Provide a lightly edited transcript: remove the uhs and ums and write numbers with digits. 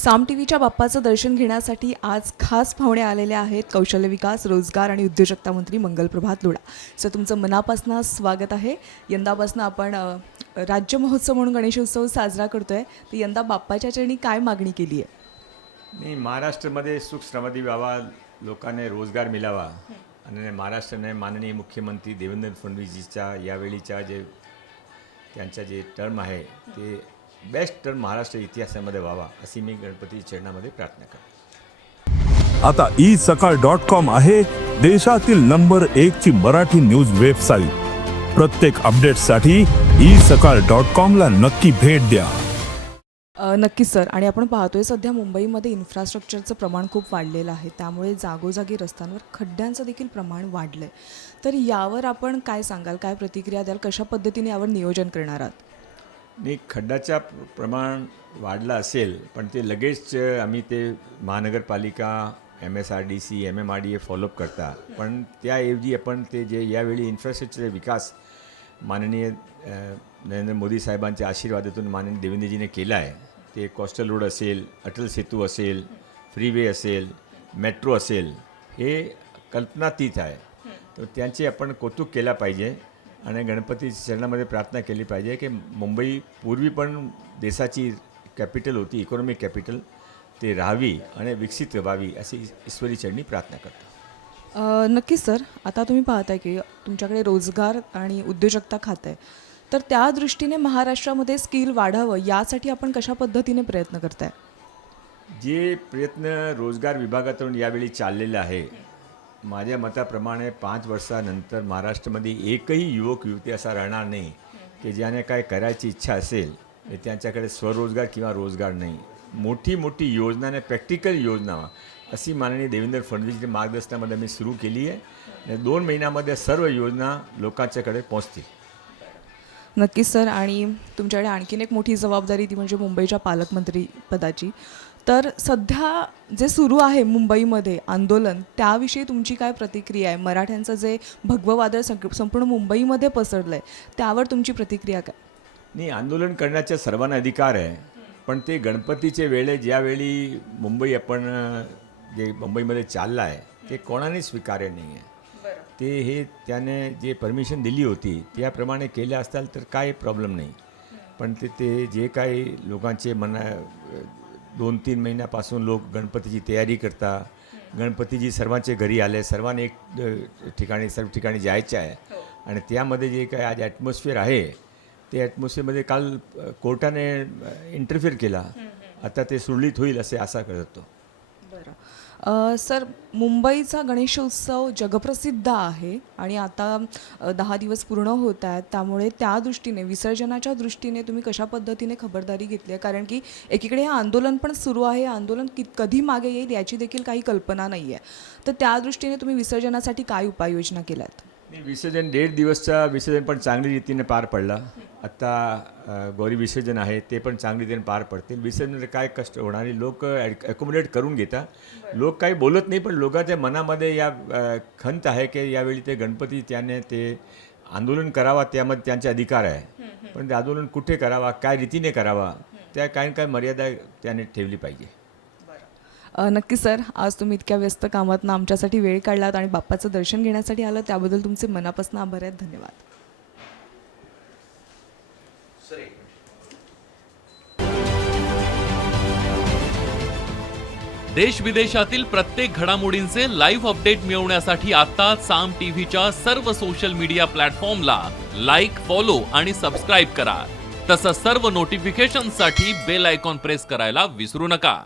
साम टीव्हीच्या बाप्पाचं दर्शन घेण्यासाठी आज खास पाहुणे आलेले आहेत कौशल्य विकास, रोजगार आणि उद्योजकता मंत्री मंगलप्रभात लोढा. सर, तुमचं मनापासून स्वागत आहे. यंदापासून आपण राज्य महोत्सव म्हणून गणेशोत्सव साजरा करतोय, तर यंदा बाप्पाच्या चरणी काय मागणी केली आहे? नाही, महाराष्ट्रामध्ये सुख समृद्धी व्हावा, लोकांना रोजगार मिळावा आणि महाराष्ट्राने माननीय मुख्यमंत्री देवेंद्र फडणवीसजीच्या यावेळीच्या त्यांचा जे टर्म आहे ते बेस्ट टर्म महाराष्ट्र इतिहासामध्ये व्हावा अशी मी गणपती चरणामध्ये प्रार्थना करतो. आता isakal.com आहे देशातील नंबर 1 ची मराठी न्यूज वेबसाईट. प्रत्येक अपडेटसाठी isakal.com ला नक्की भेट द्या. नक्कीच सर. आणि आपण पाहतोय सध्या मुंबईमध्ये इन्फ्रास्ट्रक्चरचं प्रमाण खूप वाढलेलं आहे, त्यामुळे जागोजागी रस्त्यांवर खड्ड्यांचं देखील प्रमाण वाढलं आहे. तर यावर आपण काय सांगाल, काय प्रतिक्रिया द्याल, कशा पद्धतीने यावर नियोजन करणार आहात? नाही, खड्ड्याचा प्रमाण वाढलं असेल पण ते लगेच आम्ही ते महानगरपालिका, MSRDC, MMRDA फॉलोअप करता. पण त्याऐवजी आपण ते जे यावेळी इन्फ्रास्ट्रक्चर विकास माननीय नरेंद्र मोदी साहेबांच्या आशीर्वादातून माननीय देवेंद्रजीने केला आहे, ते कोस्टल रोड असेल, अटल सेतू असेल, फ्रीवे असेल, मेट्रो असेल, हे कल्पनातीत आहे. तर त्यांचे आपण कौतुक केला पाहिजे आणि गणपती चरणामध्ये प्रार्थना केली पाहिजे की मुंबई पूर्वी पण देशाची कॅपिटल होती, इकॉनॉमिक कॅपिटल, ते राहावी आणि विकसित व्हावी अशी ईश्वरी चरणी प्रार्थना करतो. नक्कीच सर. आता तुम्ही पाहताय की तुमच्याकडे रोजगार आणि उद्योजकता खातं आहे, तर त्या दृष्टीने महाराष्ट्रामध्ये स्किल वाढावं यासाठी आपण कशा पद्धतीने प्रयत्न करताय? जे प्रयत्न रोजगार विभागातून यावेळी चाललेले आहे, माझ्या मताप्रमाणे 5 वर्षानंतर महाराष्ट्रामध्ये एकही युवक युवती असा राहणार नाही की ज्याने काय करायची इच्छा असेल त्यांच्याकडे स्वरोजगार किंवा रोजगार नाही. मोठी मोठी योजना आणि प्रॅक्टिकल योजना अशी माननीय देवेंद्र फडणवीसच्या मार्गदर्शनामध्ये आम्ही सुरू केली आहे आणि 2 महिन्यामध्ये सर्व योजना लोकांच्याकडे पोहोचतील. नक्कीच सर. आणि तुमच्याकडे आणखीन एक मोठी जबाबदारी, ती म्हणजे मुंबईच्या पालकमंत्री पदाची. तर सध्या जे सुरू आहे मुंबईमध्ये आंदोलन, त्याविषयी तुमची काय प्रतिक्रिया आहे? मराठ्यांचं जे भगवं वादळ संपूर्ण मुंबईमध्ये पसरलं आहे, त्यावर तुमची प्रतिक्रिया काय? नाही, आंदोलन करण्याचा सर्वांना अधिकार आहे, पण ते गणपतीचे वेळे ज्यावेळी मुंबई आपण जे मुंबईमध्ये चाललं आहे ते कोणाने स्वीकार्य नाही आहे. ते हे त्याने जे परमिशन दिली होती त्याप्रमाणे केले असताल तर काय प्रॉब्लेम नाही. पण ते जे काही लोकांचे 2-3 महिन्यापासून लोक गणपतीची तयारी करता, गणपतीजी सर्वांचे घरी आले, सर्वांनी सर्व ठिकाणी जायचे आहे आणि त्यामध्ये जे काही आज ॲटमॉस्फिअर आहे ते ॲटमॉस्फिअरमध्ये काल कोर्टाने इंटरफिअर केला. आता ते सुरळीत होईल असे आशा करतो. बरं सर, मुंबईचा गणेशोत्सव जगप्रसिद्ध आहे आणि आता 10 दिवस पूर्ण होत आहेत, त्यामुळे त्या दृष्टीने विसर्जनाच्या दृष्टीने तुम्ही कशा पद्धतीने खबरदारी घेतली आहे? कारण की एकीकडे हे आंदोलन पण सुरू आहे, आंदोलन कधी मागे येईल याची देखील काही कल्पना नाही आहे. तर त्या दृष्टीने तुम्ही विसर्जनासाठी काय उपाययोजना केल्यात? विसर्जन 1.5 दिवसचा विसर्जन पण चांगली रीतीने पार पडला. आता गौरी विसर्जन आहे ते पण चांगली रीतीने पार पडतील. विसर्जन काय कष्ट होणारे लोक ॲकोमोडेट करून घेतात. लोक काही बोलत नाही, पण लोकांच्या मनामध्ये या खंत आहे की यावेळी ते गणपती त्याने ते आंदोलन करावा, त्यामध्ये त्यांचे अधिकार आहे. पण ते आंदोलन कुठे करावा, काय रीतीने करावा, त्या काय मर्यादा त्याने ठेवली पाहिजे. नक्की सर. आज तुम्ही इतक्या व्यस्त कामातनं आमच्यासाठी वेळ काढलात आणि बाप्पाचं दर्शन घेण्यासाठी आलं, त्याबद्दल तुमचे मनापासून आभार आहेत. धन्यवाद. देश विदेशातील प्रत्येक घडामोडींचे लाईव्ह अपडेट मिळवण्यासाठी आता साम टीव्हीच्या सर्व सोशल मीडिया प्लॅटफॉर्मला लाईक, फॉलो आणि सबस्क्राईब करा. तसंच सर्व नोटिफिकेशनसाठी बेल आयकॉन प्रेस करायला विसरू नका.